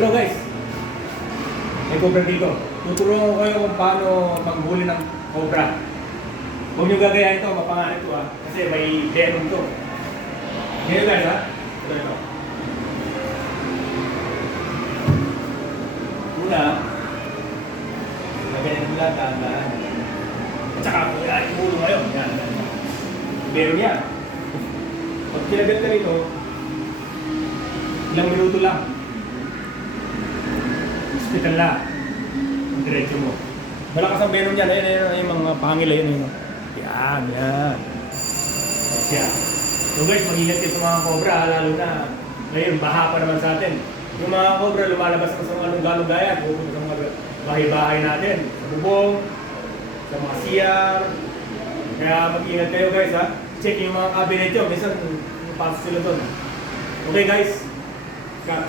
Hello guys, may cobra dito. Tuturuan ko kayo kung paano maghuli ng cobra. Huwag nyo gagayahin ito, mapanganib ito kasi may venom ito. Ngayon guys ito. Una, lagyan nyo lang dahan-dahan. At saka kung yung ulo ngayon, yan. Venom yan. Pag kinagat ka rito, ilang minuto lang. Hospital na. Ang diretso mo. Malakas ang venom niyan. Ayun yung mga pangil. Yan. Yan. So guys, mag-ingat kayo sa mga cobra. Lalo na ngayon, baha pa naman sa atin. Yung mga cobra lumalabas sa mga lugar-lugayan. Pupunta sa mga bahay-bahay natin. Sa bubong, sa mga CR. Kaya mag-ingat kayo guys ha. Check yung mga cabinet nyo. Minsan, pasok sila doon. Okay guys. Cut.